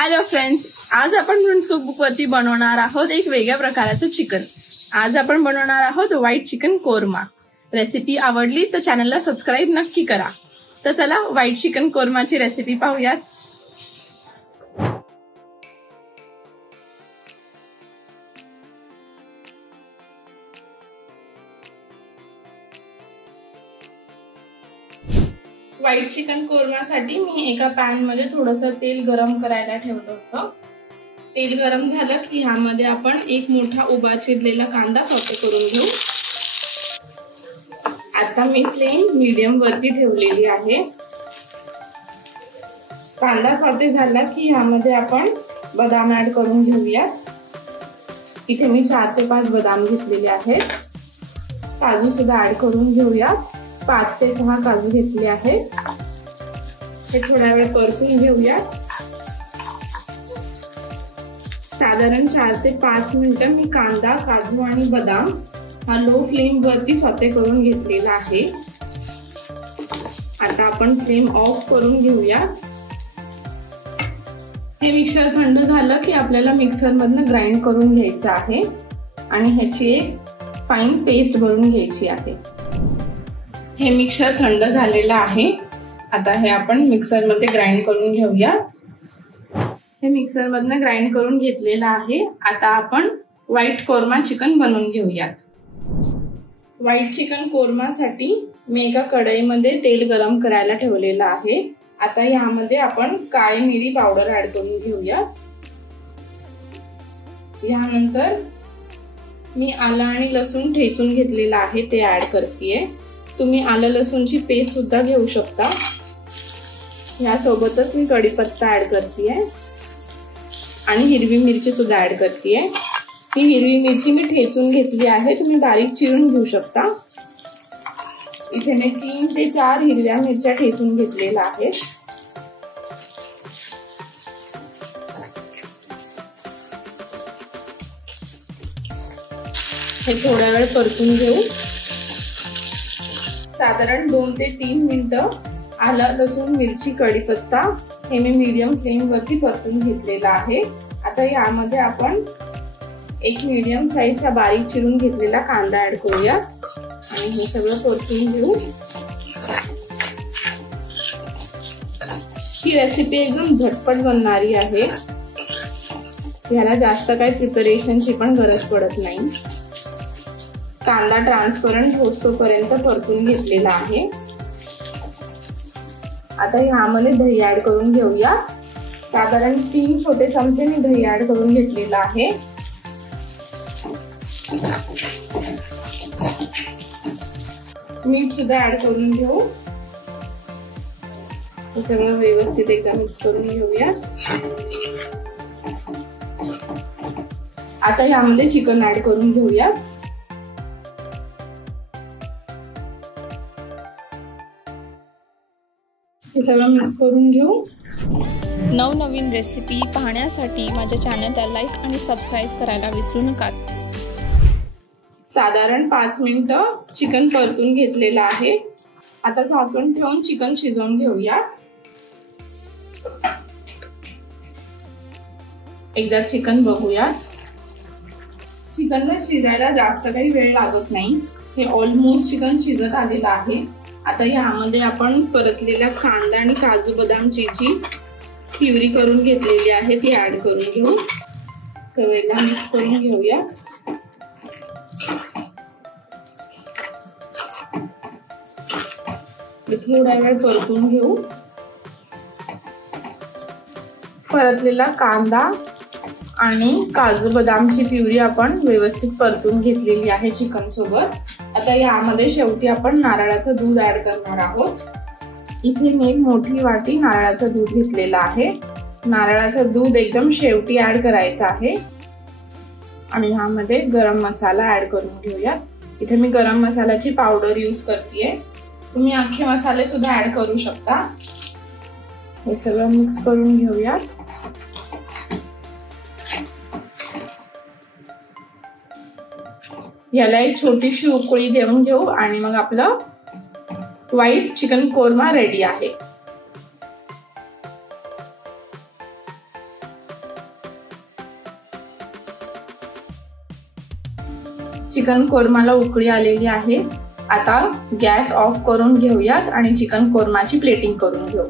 Hello friends, आज आपण friends cookbook वरती बनवणार आहोत एक वेगळ्या प्रकारचं चिकन। आज आपण बनवणार आहोत व्हाईट चिकन कोरमा। रेसिपी आवडली तर चॅनलला सबस्क्राइब नक्की करा। तर चला व्हाईट चिकन कोरमाची रेसिपी पाहूयात। व्हाईट चिकन कोरमासाठी मी एका पॅन मध्ये थोडंसं तेल गरम करायला ठेवलं होतं। तेल गरम झालं की ह्यामध्ये आपण एक मोठा उभा चिरलेला कांदा सॉटे करून घेऊ। आता मी फ्लेम मीडियम वरती ठेवलेली आहे। कांदा सॉटे झाला की ह्यामध्ये आपण बदाम ऍड करून घेऊया। इथे मी 4 ते 5 बदाम घेतलेले आहेत। काजू सुद्धा ऍड करून घेऊया। 5 ते 6 काजू घेतले आहेत। हे थोडा वेळ परतून घेऊया। साधारण 4 ते 5 मिनिटं मी कांदा, काजू आणि बदाम हा लो फ्लेम वरती सॉटे करून घेतलेला आहे। आता आपण फ्लेम ऑफ करून घेऊया। हे मिक्सर थंड झालं की आपल्याला मिक्सर मधनं ग्राइंड करून घ्यायचं आहे आणि ह्याची एक फाईन पेस्ट बनवून घ्यायची आहे। हे मिक्सर थंड झालेलं आहे। आता हे आपण मिक्सर मध्ये ग्राइंड करून घेऊया। हे मिक्सर मधनं ग्राइंड करून घेतलेलं आहे। आता आपण व्हाईट कोरमा चिकन बनवून घेऊयात। व्हाईट चिकन कोरमासाठी मी एका कढईमध्ये तेल गरम करायला ठेवलेलं आहे। आता यामध्ये आपण काळी मिरी पावडर ऍड करून घेऊया। यानंतर मी आलं आणि लसूण ठेचून घेतलेला आहे ते ऍड करतेय। तुम्ही आलं लसूणची पेस्ट सुद्धा घेऊ शकता। यासोबतच मी कढीपत्ता ऍड करतेय आणि हिरवी मिरची सुद्धा ऍड करतेय। ही हिरवी मिरची मी ठेचून घेतली आहे, तुम्ही बारीक चिरून घेऊ शकता। इथे मी 3 ते 4 हिरव्या मिरच्या ठेचून घेतलेल्या आहेत। हे थोडा वेळ परतून घेऊ। साधारण 2 ते 3 मिनिटं आलं लसूण मिरची कढीपत्ता हे मी मीडियम फ्लेम वरती परतून घेतलेला आहे। आता यामध्ये आपण एक मीडियम साईजचा बारीक चिरून घेतलेला कांदा ऍड करूया आणि हे सगळं परतून घेऊ। ही रेसिपी एकदम झटपट बनणारी आहे। याला जास्त काही प्रिपरेशनची पण गरज पडत नाही। कांदा ट्रान्सपरंट होतोपर्यंत परतून घेतलेला आहे। आता ह्यामध्ये दही ऍड करून घेऊया। साधारण 3 छोटे चमचे मी दही ऍड करून घेतलेला आहे। मीठ सुद्धा ऍड करून घेऊ। हे सगळं व्यवस्थित एकदा मिक्स करून घेऊया। आता यामध्ये चिकन ऍड करून घेऊया। हे सगळं मिक्स करून घेऊ। नवनवीन रेसिपी पाहण्यासाठी माझ्या चॅनलला लाईक आणि सबस्क्राईब करायला विसरू नका। साधारण 5 मिनिटं चिकन परतून घेतलेलं आहे। आता झाकण ठेवून चिकन शिजवून घेऊया। एकदा चिकन बघूयात। चिकनला शिजायला जास्त काही वेळ लागत नाही। हे ऑलमोस्ट चिकन शिजत आलेलं आहे। आता यामध्ये आपण परतलेला कांदा आणि काजू बदामची जी प्युरी करून घेतलेली आहे ती ऍड करून घेऊ। सगळं मिक्स करून घेऊया। थोडा वेळ परतून घेऊ। परतलेला कांदा आणि काजू बदामची प्युरी आपण व्यवस्थित परतून घेतलेली आहे चिकन सोबत। आता यामध्ये शेवटी आपण नारळाचं दूध ऍड करणार आहोत। इथे मी एक मोठी वाटी नारळाचं दूध घेतलेलं आहे। नारळाचं दूध एकदम शेवटी ऍड करायचं आहे आणि ह्यामध्ये गरम मसाला ऍड करून घेऊया। इथे मी गरम मसाल्याची पावडर यूज करतेय। तुम्ही अख्खे मसाले सुद्धा ऍड करू शकता। हे सगळं मिक्स करून घेऊया। याला एक छोटीशी उकळी देऊन घेऊ आणि मग आपलं व्हाईट चिकन कोरमा रेडी आहे। चिकन कोरमाला उकळी आलेली आहे. आता गॅस ऑफ करून घेऊयात आणि चिकन कोरमाची प्लेटिंग करून घेऊ.